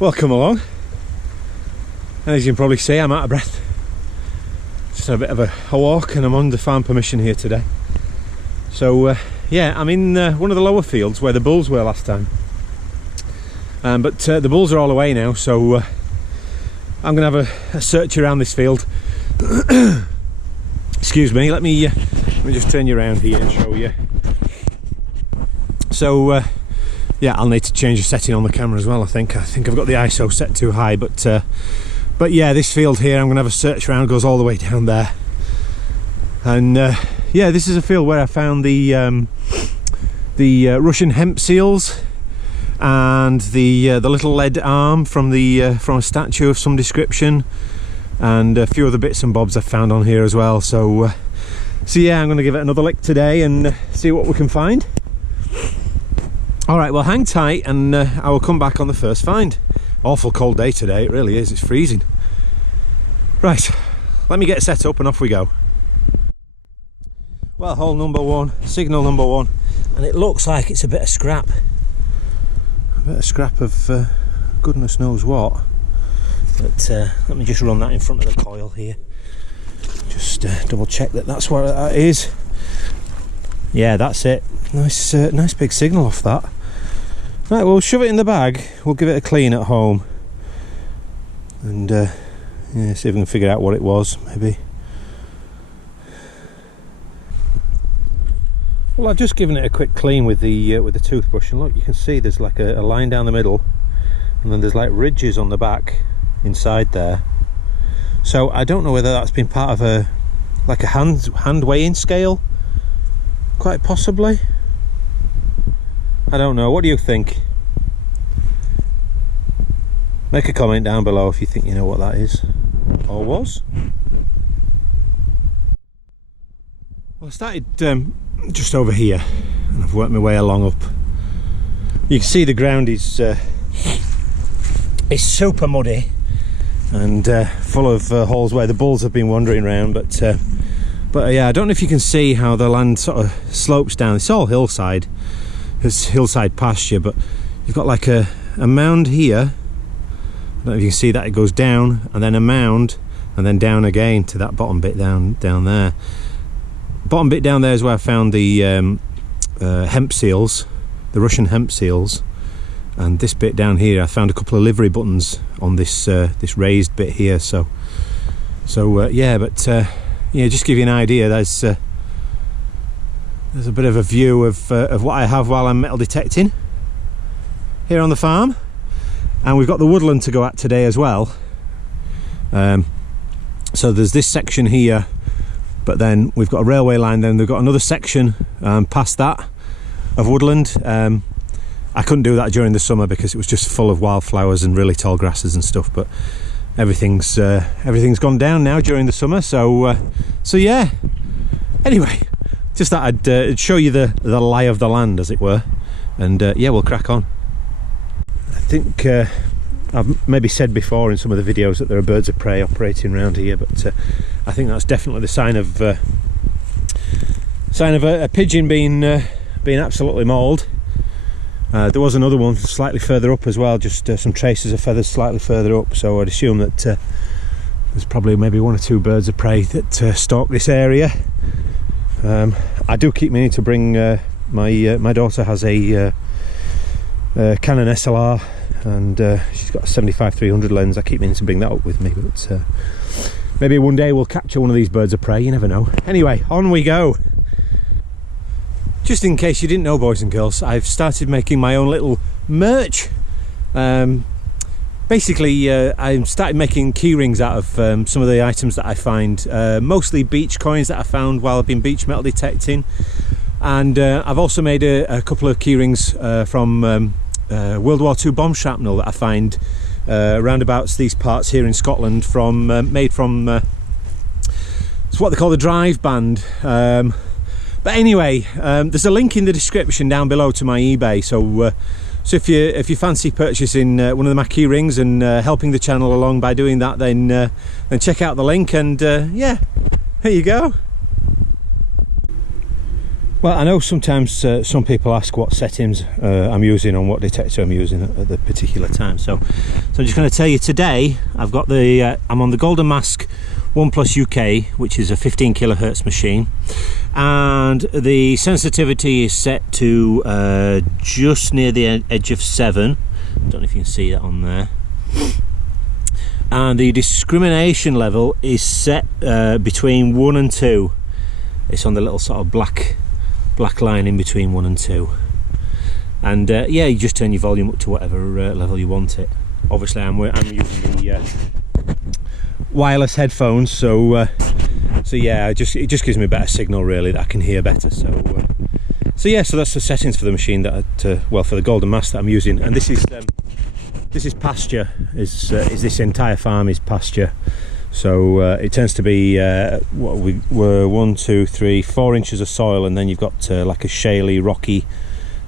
Welcome along. And as you can probably see, I'm out of breath. Just had a bit of a walk, and I'm under farm permission here today. So yeah, I'm in one of the lower fields where the bulls were last time. But the bulls are all away now, so I'm going to have a search around this field. Excuse me, let me just turn you around here and show you. So yeah, I'll need to change the setting on the camera as well. I think I've got the ISO set too high, but yeah, this field here, I'm going to have a search around. It goes all the way down there, and yeah, this is a field where I found the Russian hemp seals and the little lead arm from a statue of some description, and a few other bits and bobs I found on here as well. So yeah, I'm going to give it another lick today and see what we can find. Alright, well, hang tight and I will come back on the first find. Awful cold day today, it really is, it's freezing. Right, let me get set up and off we go. Well, hole number one, signal number one, and it looks like it's a bit of scrap. A bit of scrap of goodness knows what. But let me just run that in front of the coil here. Just double check that that's what that is. Yeah, that's it. Nice, nice big signal off that. Right, we'll shove it in the bag. We'll give it a clean at home, and yeah, see if we can figure out what it was. Maybe. Well, I've just given it a quick clean with the toothbrush, and look, you can see there's like a line down the middle, and then there's like ridges on the back inside there. So I don't know whether that's been part of a hand weighing scale. Quite possibly. I don't know. What do you think? Make a comment down below if you think you know what that is or was. Well, I started just over here, and I've worked my way along up. You can see the ground is super muddy and full of holes where the bulls have been wandering around, but yeah, I don't know if you can see how the land sort of slopes down. It's all hillside. It's hillside pasture, but you've got like a mound here. I don't know if you can see that. It goes down and then a mound and then down again to that bottom bit down there. Bottom bit down there is where I found the hemp seals, the Russian hemp seals, and this bit down here I found a couple of livery buttons on this this raised bit here. So yeah, but yeah, just give you an idea. There's a bit of a view of what I have while I'm metal detecting here on the farm, and we've got the woodland to go at today as well. So there's this section here, but then we've got a railway line. Then we've got another section past that of woodland. I couldn't do that during the summer because it was just full of wildflowers and really tall grasses and stuff. But everything's gone down now during the summer. So yeah. Anyway. Just thought I'd show you the lie of the land, as it were, and yeah, we'll crack on. I think I've maybe said before in some of the videos that there are birds of prey operating around here, but I think that's definitely the sign of a pigeon being absolutely mauled. There was another one slightly further up as well, just some traces of feathers slightly further up. So I'd assume that there's probably maybe one or two birds of prey that stalk this area. I do keep meaning to bring my daughter has a Canon SLR, and she's got a 75-300 lens. I keep meaning to bring that up with me, but maybe one day we'll capture one of these birds of prey, you never know. Anyway, on we go. Just in case you didn't know, boys and girls, I've started making my own little merch. Basically, I started making key rings out of some of the items that I find, mostly beach coins that I found while I've been beach metal detecting, and I've also made a couple of key rings from World War II bomb shrapnel that I find roundabouts these parts here in Scotland, from made from it's what they call the drive band. But anyway, there's a link in the description down below to my eBay, so if you fancy purchasing one of my key rings and helping the channel along by doing that, then check out the link, and yeah, there you go. Well, I know sometimes some people ask what settings I'm using on what detector I'm using at the particular time. So I'm just going to tell you today. I've got the I'm on the Golden Mask 1 Plus UK, which is a 15 kilohertz machine, and the sensitivity is set to just near the edge of 7. I don't know if you can see that on there. And the discrimination level is set between 1 and 2. It's on the little sort of black line in between 1 and 2. And yeah, you just turn your volume up to whatever level you want it. Obviously I'm using the wireless headphones, so yeah, it just gives me a better signal really, that I can hear better. So yeah, so that's the settings for the machine that well, for the Golden Mask that I'm using. And this is pasture. Is this entire farm is pasture. So it tends to be what we were 1, 2, 3, 4 inches of soil, and then you've got like a shaly, rocky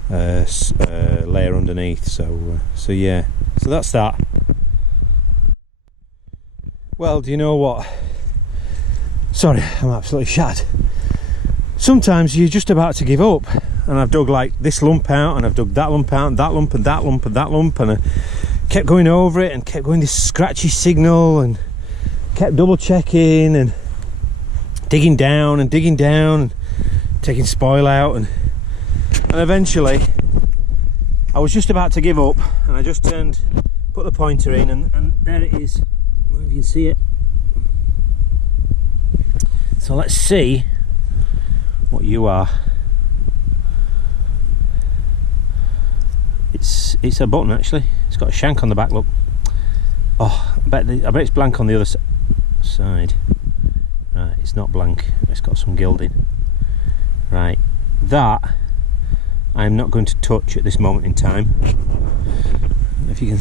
layer underneath. So yeah, so that's that. Well, do you know what? Sorry, I'm absolutely shattered. Sometimes you're just about to give up, and I've dug like this lump out, and I've dug that lump out, and that lump, and that lump, and that lump, and I kept going over it, and kept going this scratchy signal, and kept double checking and digging down and taking spoil out, and eventually I was just about to give up, and I just put the pointer in, and there it is. I don't know if you can see it. So let's see what you are. It's a button actually. It's got a shank on the back, look. Oh, I bet it's blank on the other side. Right, it's not blank, it's got some gilding. Right, that I'm not going to touch at this moment in time. If you can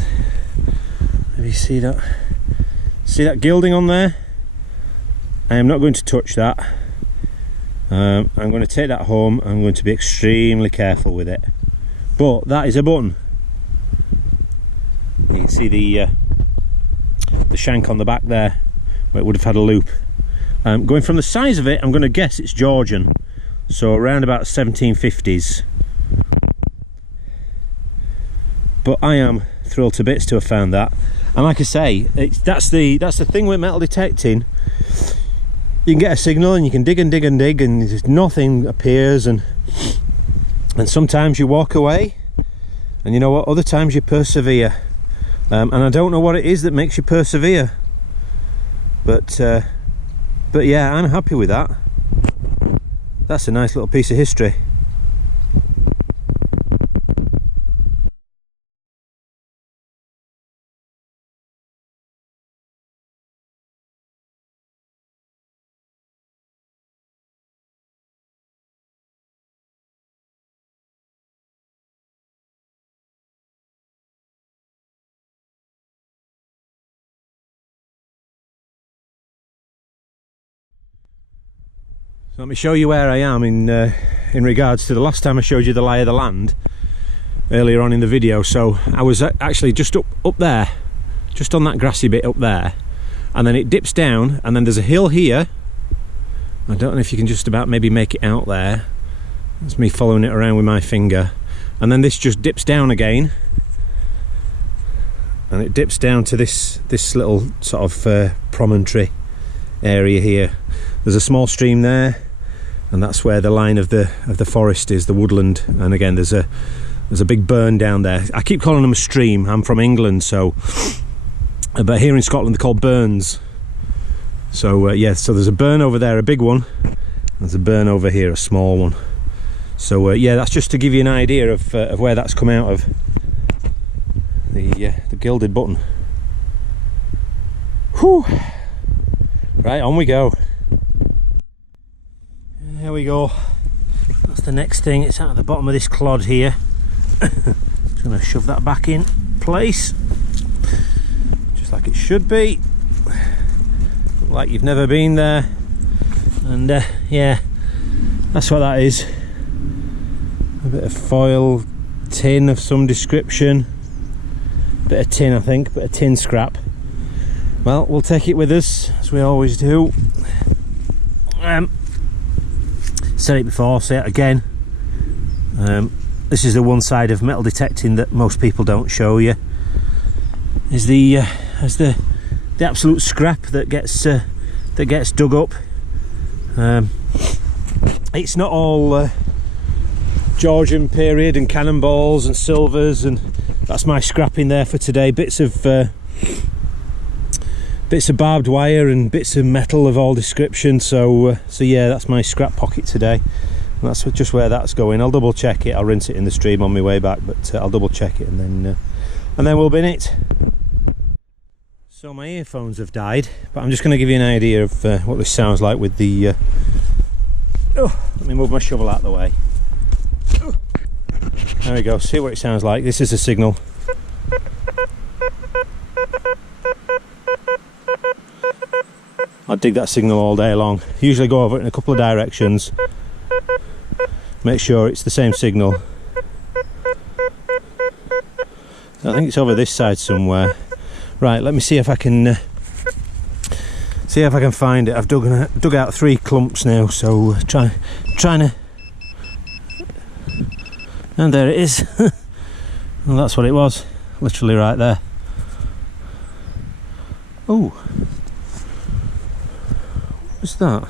maybe see that gilding on there, I am not going to touch that. I'm going to take that home. I'm going to be extremely careful with it. But that is a button. You can see the shank on the back there, where it would have had a loop. Going from the size of it, I'm going to guess it's Georgian, so around about 1750s. But I am thrilled to bits to have found that. And like I say, that's the thing with metal detecting. You can get a signal and you can dig and dig and dig, and just nothing appears, and sometimes you walk away, and you know what, other times you persevere. And I don't know what it is that makes you persevere, but yeah, I'm happy with that. That's a nice little piece of history. So let me show you where I am in regards to the last time I showed you the lie of the land earlier on in the video. So I was actually just up there, just on that grassy bit up there, and then it dips down, and then there's a hill here. I don't know if you can just about maybe make it out there. That's me following it around with my finger. And then this just dips down again, and it dips down to this little sort of promontory area here. There's a small stream there, and that's where the line of the forest is, the woodland. And again, there's a big burn down there. I keep calling them a stream. I'm from England, so but here in Scotland they're called burns. So yeah, so there's a burn over there, a big one. There's a burn over here, a small one. So yeah, that's just to give you an idea of where that's come out of. The gilded button. Whew. Right, on we go. There we go. That's the next thing. It's out of the bottom of this clod here. Just going to shove that back in place, just like it should be. Look like you've never been there. And yeah, that's what that is. A bit of foil tin of some description. Bit of tin, I think, bit of tin scrap. Well, we'll take it with us, as we always do. Said it before, say it again. This is the one side of metal detecting that most people don't show you, is the absolute scrap that gets dug up. It's not all Georgian period and cannonballs and silvers, and that's my scrap in there for today. Bits of barbed wire and bits of metal of all description. So yeah, that's my scrap pocket today. And that's just where that's going. I'll double check it. I'll rinse it in the stream on my way back, but I'll double check it and then we'll bin it. So my earphones have died, but I'm just going to give you an idea of what this sounds like with the. Let me move my shovel out of the way. There we go. See what it sounds like. This is a signal. I dig that signal all day long. Usually go over it in a couple of directions. Make sure it's the same signal. I think it's over this side somewhere. Right, let me see if I can find it. I've dug out 3 clumps now, so trying to. And there it is. Well, that's what it was. Literally right there. Oh, what's that?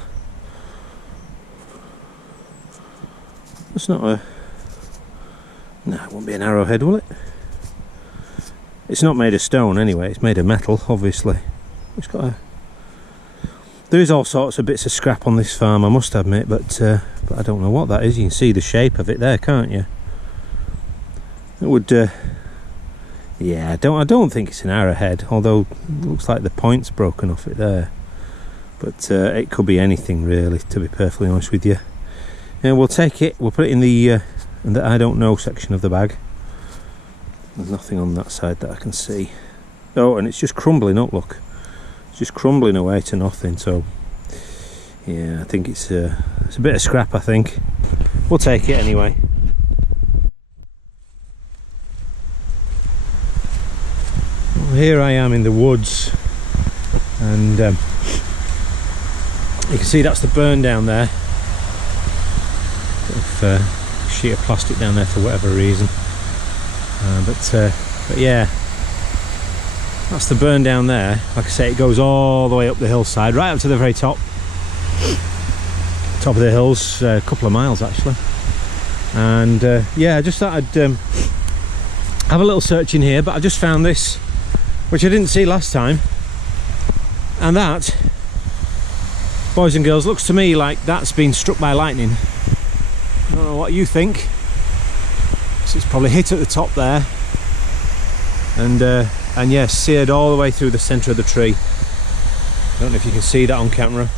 That's not a... No, it won't be an arrowhead, will it? It's not made of stone anyway, it's made of metal, obviously. It's got a... There is all sorts of bits of scrap on this farm, I must admit, but I don't know what that is. You can see the shape of it there, can't you? It would... yeah, I don't think it's an arrowhead, although it looks like the point's broken off it there. But it could be anything really, to be perfectly honest with you. Yeah, we'll take it, we'll put it in the I don't know section of the bag. There's nothing on that side that I can see. Oh, and it's just crumbling up, look. It's just crumbling away to nothing, so... Yeah, I think it's a bit of scrap, I think. We'll take it anyway. Well, here I am in the woods, and you can see that's the burn down there. Bit of sheet of plastic down there for whatever reason. But yeah, that's the burn down there. Like I say, it goes all the way up the hillside, right up to the very top of the hills, a couple of miles actually. And yeah, I just thought I'd have a little search in here, but I just found this, which I didn't see last time, and that, boys and girls, looks to me like that's been struck by lightning. I don't know what you think. So it's probably hit at the top there, and yeah, seared all the way through the centre of the tree. I don't know if you can see that on camera,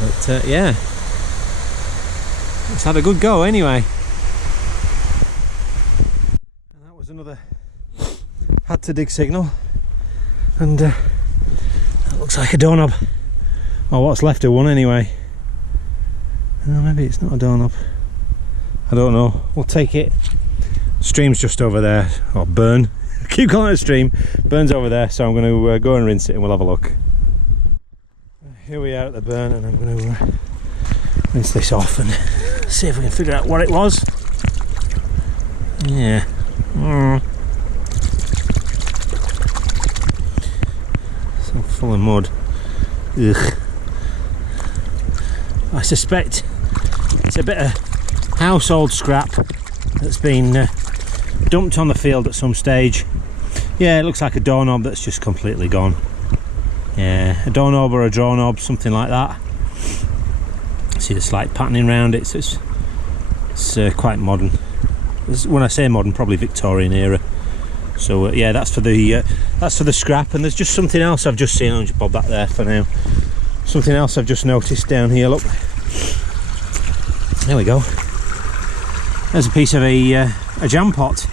but yeah, let's have a good go anyway. And that was another had to dig signal, and that looks like a doorknob, or what's left of one anyway. Maybe it's not a doorknob, I don't know. We'll take it. Stream's just over there, or burn. I keep calling it a stream. Burn's over there, so I'm going to go and rinse it and we'll have a look. Here we are at the burn, and I'm going to rinse this off and see if we can figure out what it was. Yeah. So full of mud. Ugh. I suspect it's a bit of household scrap that's been dumped on the field at some stage. Yeah, it looks like a doorknob that's just completely gone. Yeah, a doorknob or a draw knob, something like that. See the slight patterning around it, so it's quite modern. When I say modern, probably Victorian era. So yeah, that's for the scrap. And there's just something else I've just seen. I'll just bob that there for now. Something else I've just noticed down here, look. There we go. There's a piece of a jam pot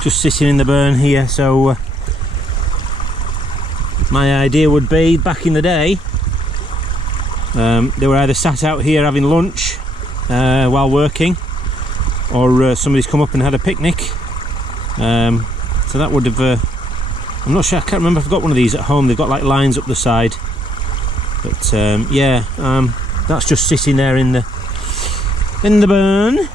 just sitting in the burn here. So my idea would be, back in the day, they were either sat out here having lunch while working, or somebody's come up and had a picnic. So that would have I'm not sure, I can't remember if I've got one of these at home. They've got like lines up the side, but yeah, that's just sitting there in the burn.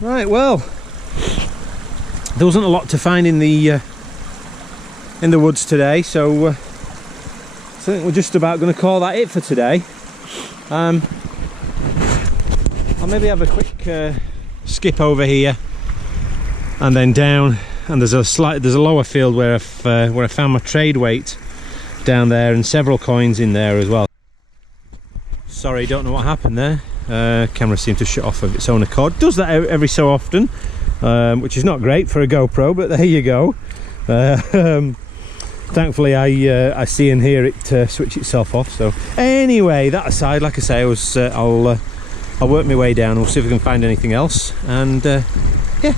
Right, well, there wasn't a lot to find in the woods today, so I think we're just about going to call that it for today. I'll maybe have a quick skip over here and then down, and there's a lower field where I found my trade weight down there and several coins in there as well. Sorry, don't know what happened there. Camera seemed to shut off of its own accord. Does that every so often, which is not great for a GoPro, but there you go. Thankfully I see and hear it switch itself off. So anyway, that aside, like I say, I'll work my way down. We'll see if we can find anything else, and yeah,